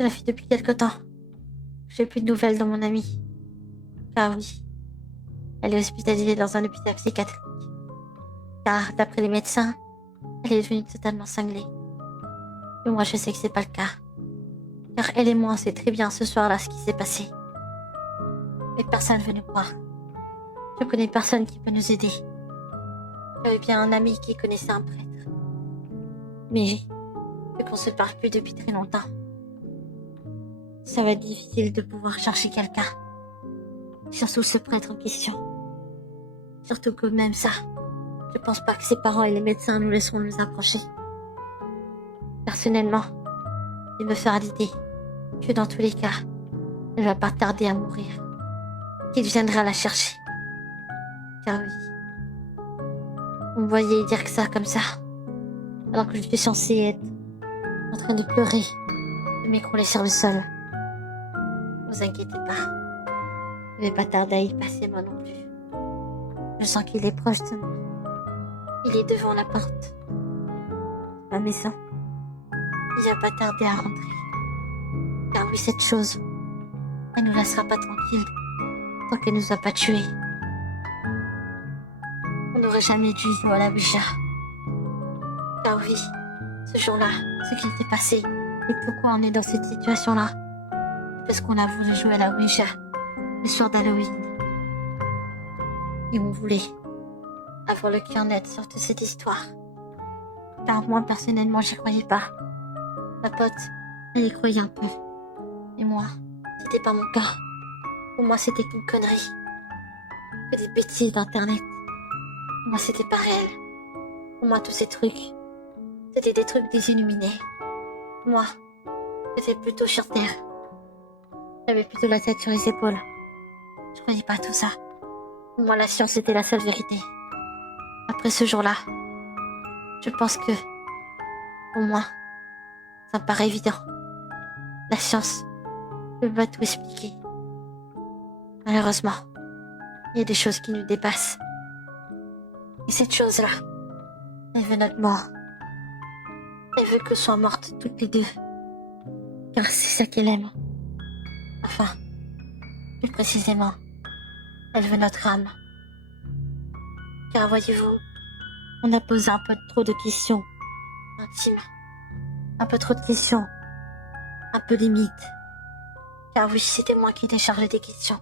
Cela fait depuis quelque temps que j'ai plus de nouvelles de mon amie. Car oui, elle est hospitalisée dans un hôpital psychiatrique. Car, d'après les médecins, elle est devenue totalement cinglée. Et moi, je sais que c'est pas le cas. Car elle et moi, on sait très bien ce soir-là ce qui s'est passé. Mais personne ne veut nous croire. Je connais personne qui peut nous aider. J'avais bien un ami qui connaissait un prêtre. Mais, vu qu'on se parle plus depuis très longtemps, ça va être difficile de pouvoir chercher quelqu'un. Surtout ce prêtre en question. Surtout que même ça, je pense pas que ses parents et les médecins nous laisseront nous approcher. Personnellement, il me fait à l'idée que dans tous les cas, elle va pas tarder à mourir. Qu'il viendra la chercher. Car oui, on me voyait dire que ça comme ça, alors que je suis censée être en train de pleurer, de m'écrouler sur le sol. Ne vous inquiétez pas, je vais pas tarder à y passer moi non plus. Je sens qu'il est proche de moi. Il est devant la porte de ma maison. Il va pas tarder à rentrer. Car oui, cette chose, elle nous laissera pas tranquille tant qu'elle nous a pas tués. On n'aurait jamais dû jouer à la Ouija. Car oui, ce jour-là, ce qui s'est passé, et pourquoi on est dans cette situation-là, c'est parce qu'on a voulu jouer à la Ouija le soir d'Halloween. Et on voulait avoir le cœur net sur toute cette histoire. Car moi, personnellement, j'y croyais pas. Ma pote, elle y croyait un peu. Et moi, c'était pas mon cas. Pour moi, c'était qu'une connerie. Que des bêtises d'internet. Pour moi, c'était pas réel. Pour moi, tous ces trucs, c'était des trucs des illuminés. Moi, j'étais plutôt sur Terre. J'avais plutôt la tête sur les épaules. Je croyais pas à tout ça. Pour moi, la science était la seule vérité. Après ce jour-là, je pense que, pour moi, ça me paraît évident. La science ne peut pas tout expliquer. Malheureusement, il y a des choses qui nous dépassent. Et cette chose-là, elle veut notre mort. Elle veut que soient mortes toutes les deux. Car c'est ça qu'elle aime. Enfin, plus précisément, elle veut notre âme. Car voyez-vous, on a posé un peu trop de questions intimes. Un peu trop de questions. Un peu limites. Car oui, c'était moi qui déchargeais des questions.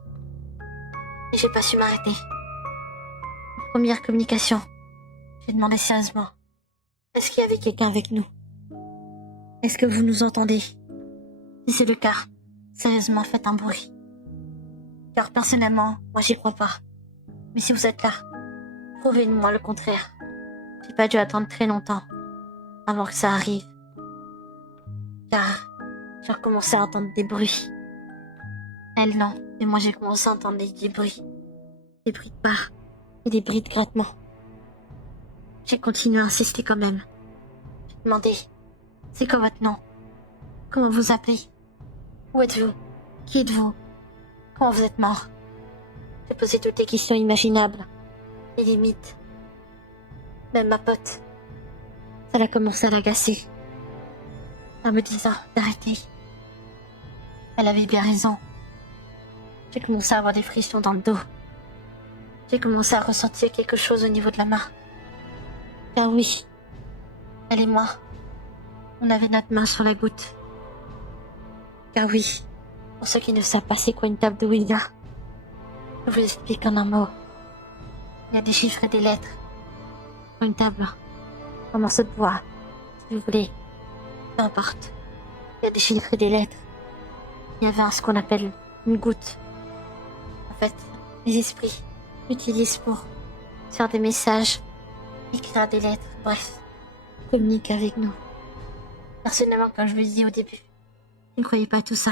Et j'ai pas su m'arrêter. Première communication, j'ai demandé sérieusement, est-ce qu'il y avait quelqu'un avec nous? Est-ce que vous nous entendez? Si c'est le cas, sérieusement faites un bruit. Car personnellement, moi j'y crois pas. Mais si vous êtes là, prouvez-moi le contraire. J'ai pas dû attendre très longtemps avant que ça arrive. Car j'ai recommencé à entendre des bruits. Elle non, mais moi j'ai commencé à entendre des bruits. Des bruits de pas et des bruits de grattement. J'ai continué à insister quand même. J'ai demandé, c'est quoi votre nom? Comment vous appelez? Où êtes-vous? Qui êtes-vous? Comment vous êtes mort? J'ai posé toutes les questions imaginables. Les limites. Même ma pote. Ça a commencé à l'agacer. En me disant d'arrêter. Elle avait bien raison. J'ai commencé à avoir des frissons dans le dos. J'ai commencé à ressentir quelque chose au niveau de la main. Car oui, elle et moi, on avait notre main sur la goutte. Car oui, pour ceux qui ne savent pas c'est quoi une table de Ouija, je vous explique en un mot. Il y a des chiffres et des lettres. Sur une table, un morceau de bois, si vous voulez. Peu importe. Il y a des chiffres et des lettres. Il y avait ce qu'on appelle une goutte. En fait, les esprits l'utilisent pour faire des messages, écrire des lettres, bref, communiquer avec nous. Personnellement, comme je vous le dis au début, je ne croyais pas à tout ça.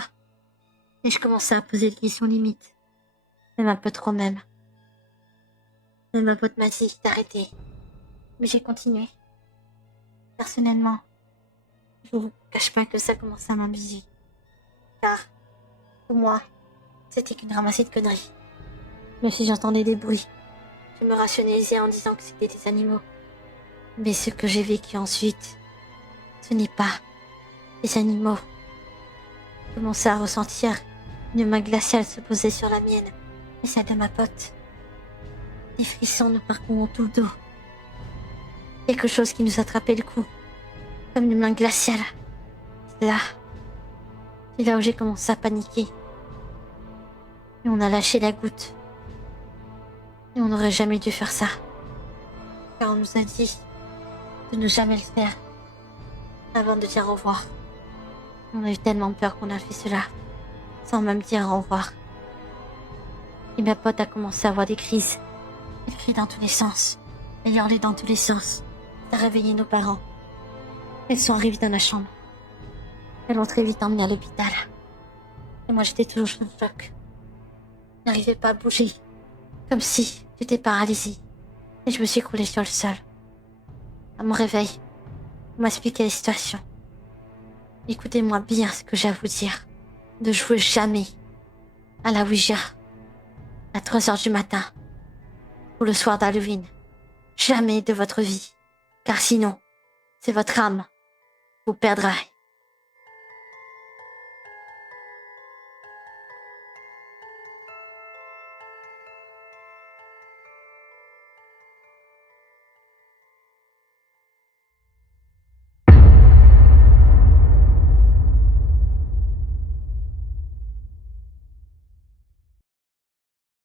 Et je commençais à poser des questions limites. Même un peu trop même. Même ma pote m'a dit d'arrêter. Mais j'ai continué. Personnellement, je vous cache pas que ça commençait à m'amuser. Car, pour moi, c'était qu'une ramassée de conneries. Même si j'entendais des bruits, je me rationalisais en disant que c'était des animaux. Mais ce que j'ai vécu ensuite, ce n'est pas des animaux. commençais à ressentir une main glaciale se poser sur la mienne et celle de ma pote. Des frissons nous parcourant tout le dos. Quelque chose qui nous attrapait le cou, comme une main glaciale. C'est là où j'ai commencé à paniquer. Et on a lâché la goutte. Et on n'aurait jamais dû faire ça. Car on nous a dit de ne jamais le faire avant de dire au revoir. On a eu tellement peur qu'on a fait cela, sans même dire au revoir. Et ma pote a commencé à avoir des crises. Elle crie dans tous les sens, elle hurlait dans tous les sens. Ça a réveillé nos parents. Elles sont arrivées dans la chambre. Elles l'ont très vite emmenée à l'hôpital. Et moi j'étais toujours en choc. Je n'arrivais pas à bouger, comme si j'étais paralysée. Et je me suis écroulée sur le sol. À mon réveil, on m'a expliqué la situation. Écoutez-moi bien ce que j'ai à vous dire. Ne jouez jamais à la Ouija à 3h du matin ou le soir d'Halloween. Jamais de votre vie. Car sinon, c'est votre âme. Vous perdrez.